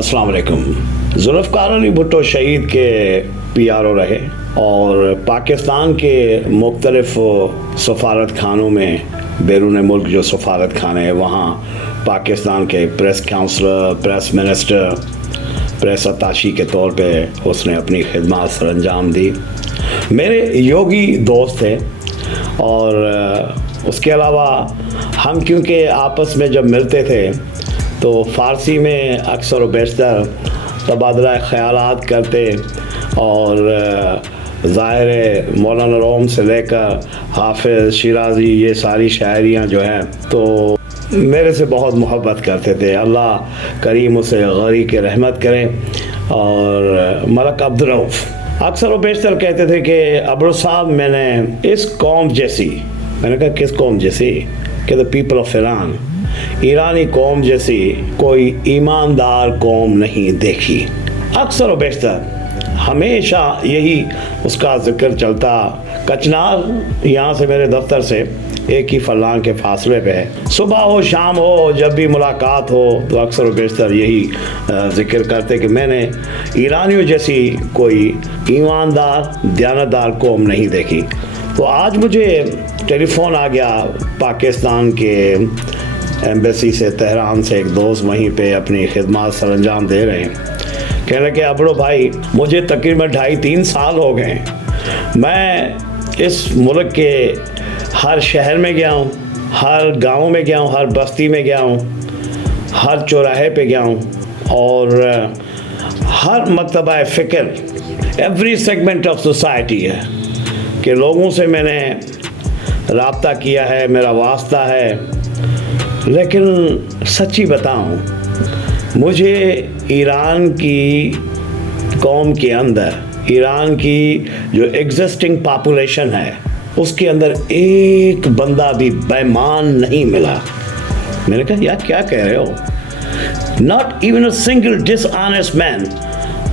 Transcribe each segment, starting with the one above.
अस्सलाम वालेकुम। ज़ुल्फ़िकार अली भुट्टो शहीद के PRO रहे और पाकिस्तान के मुख्तलिफ़ सफारत खानों में, बैरून मुल्क जो सफारत खाने हैं वहाँ पाकिस्तान के press counsellor, press minister, press attache के तौर पे उसने अपनी खिदमत सर अंजाम दी। मेरे योगी दोस्त थे और उसके अलावा हम क्योंकि आपस में जब मिलते थे तो फ़ारसी में अक्सर व बेशतर तबादला ख़यालात करते और ज़ाहिर मौलाना रोम से लेकर हाफिज़ शिराज़ी ये सारी शायरियाँ जो हैं तो मेरे से बहुत मोहब्बत करते थे। अल्लाह करीम उसे गरी के रहमत करें। और मलक अब्दुर्रऊफ़ अक्सर व बेशतर कहते थे कि अब्दुल साहब मैंने इस कौम जैसी, मैंने कहा किस कौम जैसी? कि द पीपल ऑफ ईरान, ईरानी कौम जैसी कोई ईमानदार कौम नहीं देखी। अक्सर व बेशतर हमेशा यही उसका जिक्र चलता। कचनार यहाँ से मेरे दफ्तर से एक ही फरलांग के फासले पे है। सुबह हो शाम हो जब भी मुलाकात हो तो अक्सर व बेशतर यही जिक्र करते कि मैंने ईरानियों जैसी कोई ईमानदार दयानतदार कौम नहीं देखी। तो आज मुझे टेलीफ़ोन आ गया पाकिस्तान के एम्बेसी से, तेहरान से। एक दोस्त वहीं पे अपनी खिदमत सर अंजाम दे रहे हैं। कहने लगे अब्रो भाई मुझे तकरीबन 2.5-3 साल हो गए, मैं इस मुल्क के हर शहर में गया हूँ, हर गांव में गया हूँ, हर बस्ती में गया हूँ, हर चौराहे पे गया हूँ और हर मकतबा फ़िक्र, एवरी सेगमेंट ऑफ सोसाइटी है कि लोगों से मैंने राब्ता किया है, मेरा वास्ता है। लेकिन सच्ची बताऊं, मुझे ईरान की कौम के अंदर, ईरान की जो एग्जिस्टिंग पॉपुलेशन है उसके अंदर एक बंदा भी बेईमान नहीं मिला। मैंने कहा यार क्या कह रहे हो? Not even a single dishonest man,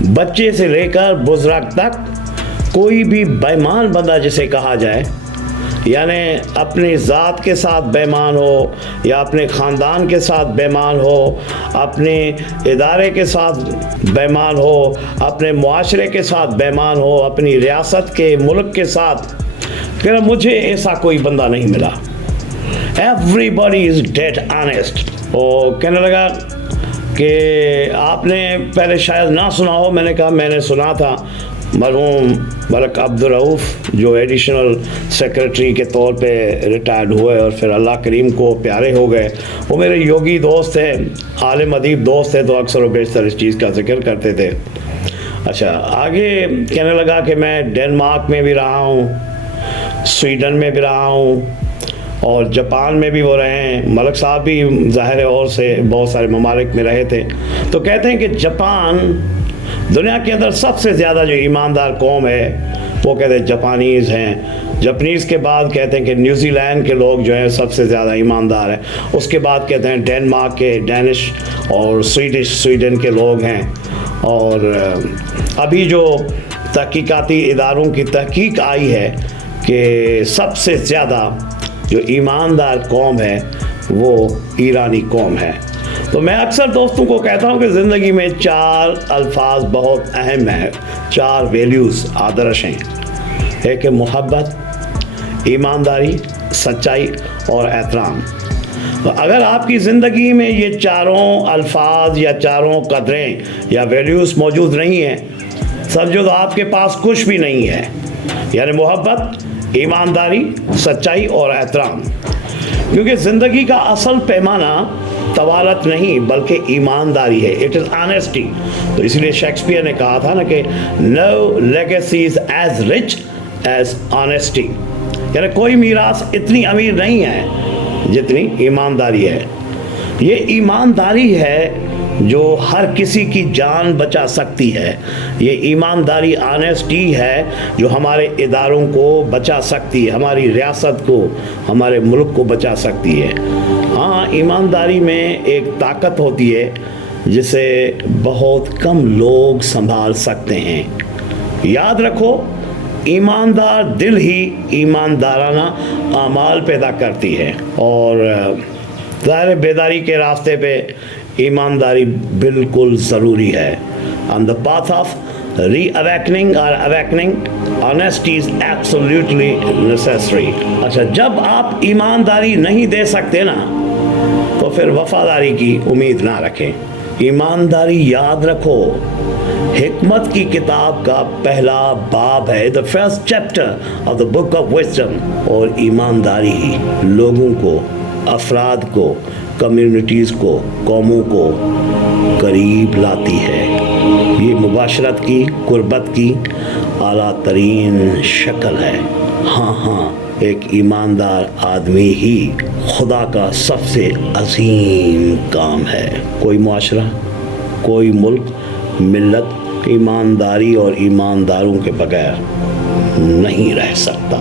बच्चे से लेकर बुजुर्ग तक कोई भी बेईमान बंदा जिसे कहा जाए, यानी अपनी ज़ात के साथ बेईमान हो या अपने ख़ानदान के साथ बेईमान हो, अपने इदारे के साथ बेईमान हो, अपने मुआशरे के साथ बेईमान हो, अपनी रियासत के मुल्क के साथ, फिर मुझे ऐसा कोई बंदा नहीं मिला। Everybody is dead honest. और कहने लगा कि आपने पहले शायद ना सुना हो। मैंने कहा मैंने सुना था। मरहूम मलक अब्दुर्रऊफ़ जो एडिशनल सेक्रेटरी के तौर पे रिटायर्ड हुए और फिर अल्लाह करीम को प्यारे हो गए, वो मेरे योगी दोस्त थे, आलिम अदीब दोस्त थे, तो अक्सर व बेशतर इस चीज़ का जिक्र करते थे। अच्छा, आगे कहने लगा कि मैं डेनमार्क में भी रहा हूँ, स्वीडन में भी रहा हूँ और जापान में भी वो रहे हैं। मलक साहब भी ज़ाहिर और से बहुत सारे ममालिक में रहे थे। तो कहते हैं कि जापान दुनिया के अंदर सबसे ज़्यादा जो ईमानदार कौम है वो कहते हैं जापानीज़ हैं। जापानीज़ के बाद कहते हैं कि न्यूजीलैंड के लोग जो हैं सबसे ज़्यादा ईमानदार हैं। उसके बाद कहते हैं डेनमार्क के, डेनिश और स्वीडन के लोग हैं। और अभी जो तहकीकाती इदारों की तहकीक आई है कि सबसे ज़्यादा जो ईमानदार कौम है वो ईरानी कौम है। तो मैं अक्सर दोस्तों को कहता हूँ कि ज़िंदगी में 4 अल्फाज बहुत अहम हैं, 4 वैल्यूज़ आदर्श हैं। एक है मोहब्बत, ईमानदारी, सच्चाई और एहतराम। तो अगर आपकी ज़िंदगी में ये चारों अल्फाज या चारों कदरें या वैल्यूज़ मौजूद नहीं हैं, समझो तो आपके पास कुछ भी नहीं है। यानी मोहब्बत, ईमानदारी, सच्चाई और एहतराम। क्योंकि ज़िंदगी का असल पैमाना तवालत नहीं बल्कि ईमानदारी है। It is honesty. तो इसलिए शेक्सपियर ने कहा था ना कि no legacy is as rich as honesty, यानी कोई मीरास इतनी अमीर नहीं है जितनी ईमानदारी है। ये ईमानदारी है जो हर किसी की जान बचा सकती है। ये ईमानदारी, ऑनेस्टी है जो हमारे इदारों को बचा सकती है, हमारी रियासत को, हमारे मुल्क को बचा सकती है। हाँ, ईमानदारी में एक ताकत होती है जिसे बहुत कम लोग संभाल सकते हैं। याद रखो, ईमानदार दिल ही ईमानदाराना आमाल पैदा करती है। और ज़ाहिर बेदारी के रास्ते पे ایمانداری بالکل ضروری ہے. On the path of re-awakening or awakening, honesty is absolutely necessary. اچھا جب آپ ایمانداری نہیں دے سکتے نا تو پھر وفاداری کی امید نہ رکھیں. ایمانداری یاد رکھو حکمت کی کتاب کا پہلا باب ہے, the first chapter of the book of wisdom. اور ایمانداری ہی لوگوں کو, افراد کو, کمیونٹیز کو, قوموں کو قریب لاتی ہے. یہ مباشرت کی, قربت کی اعلیٰ ترین شکل ہے. ہاں ایک ایماندار آدمی ہی خدا کا سب سے عظیم کام ہے. کوئی معاشرہ, کوئی ملک, ملت ایمانداری اور ایمانداروں کے بغیر نہیں رہ سکتا.